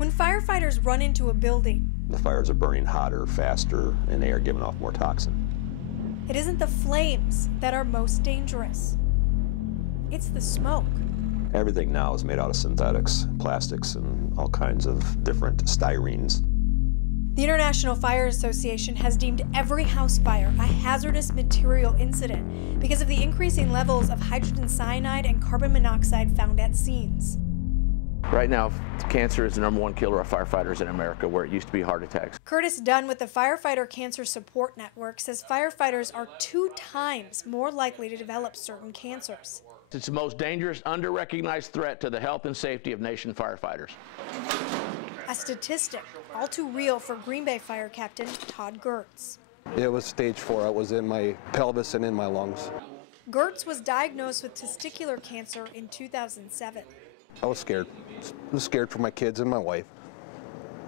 When firefighters run into a building, the fires are burning hotter, faster, and they are giving off more toxin. It isn't the flames that are most dangerous. It's the smoke. Everything now is made out of synthetics, plastics, and all kinds of different styrenes. The International Fire Association has deemed every house fire a hazardous material incident because of the increasing levels of hydrogen cyanide and carbon monoxide found at scenes. Right now, cancer is the #1 killer of firefighters in America, where it used to be heart attacks. Curtis Dunn with the Firefighter Cancer Support Network says firefighters are 2 times more likely to develop certain cancers. It's the most dangerous, under-recognized threat to the health and safety of nation firefighters. A statistic all too real for Green Bay Fire Captain Todd Gertz. It was stage 4. It was in my pelvis and in my lungs. Gertz was diagnosed with testicular cancer in 2007. I was scared. I was scared for my kids and my wife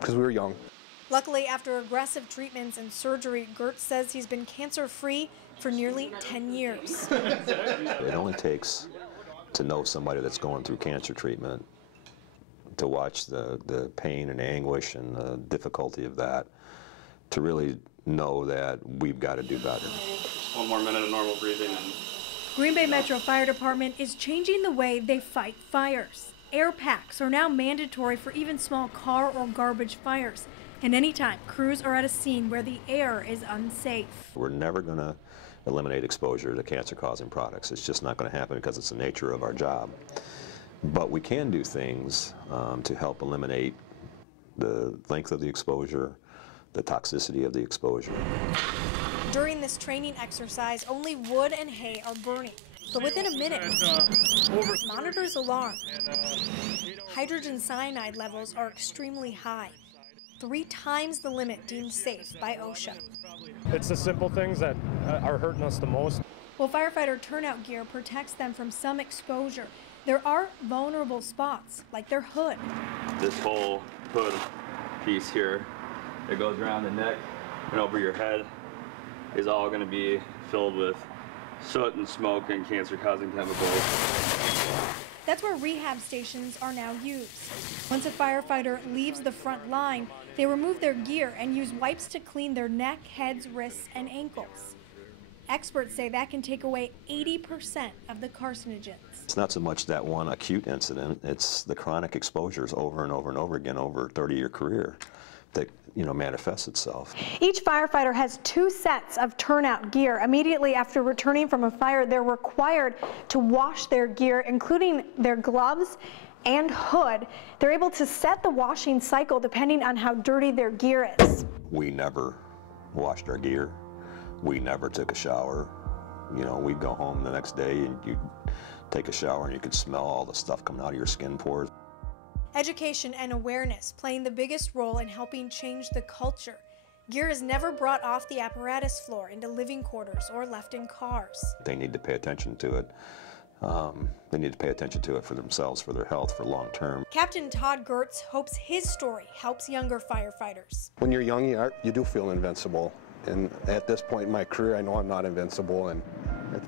because we were young. Luckily, after aggressive treatments and surgery, Gertz says he's been cancer-free for nearly 10 years. It only takes to know somebody that's going through cancer treatment, to watch the pain and anguish and the difficulty of that, to really know that we've got to do better. 1 more minute of normal breathing. Green Bay Metro Fire Department is changing the way they fight fires. Air packs are now mandatory for even small car or garbage fires. And anytime crews are at a scene where the air is unsafe. We're never going to eliminate exposure to cancer-causing products. It's just not going to happen because it's the nature of our job. But we can do things to help eliminate the length of the exposure, the toxicity of the exposure. During this training exercise, only wood and hay are burning. But within a minute, monitors alarm. Hydrogen cyanide levels are extremely high, 3 times the limit deemed safe by OSHA. It's the simple things that are hurting us the most. While firefighter turnout gear protects them from some exposure, there are vulnerable spots, like their hood. This whole hood piece here that goes around the neck and over your head is all going to be filled with soot and smoke and cancer-causing chemicals. That's where rehab stations are now used. Once a firefighter leaves the front line, they remove their gear and use wipes to clean their neck, heads, wrists, and ankles. Experts say that can take away 80% of the carcinogens. It's not so much that one acute incident, it's the chronic exposures over and over and over again over a 30-year career that manifests itself. Each firefighter has 2 sets of turnout gear. Immediately after returning from a fire, they're required to wash their gear, including their gloves and hood. They're able to set the washing cycle depending on how dirty their gear is. We never washed our gear. We never took a shower. We'd go home the next day and you'd take a shower and you could smell all the stuff coming out of your skin pores. Education and awareness playing the biggest role in helping change the culture. Gear is never brought off the apparatus floor into living quarters or left in cars. They need to pay attention to it. They need to pay attention to it for themselves, for their health, for long term. Captain Todd Gertz hopes his story helps younger firefighters. When you're young, you do feel invincible. And at this point in my career, I know I'm not invincible, and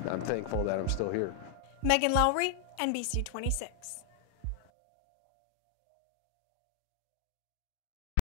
I'm thankful that I'm still here. Megan Lowry, NBC 26.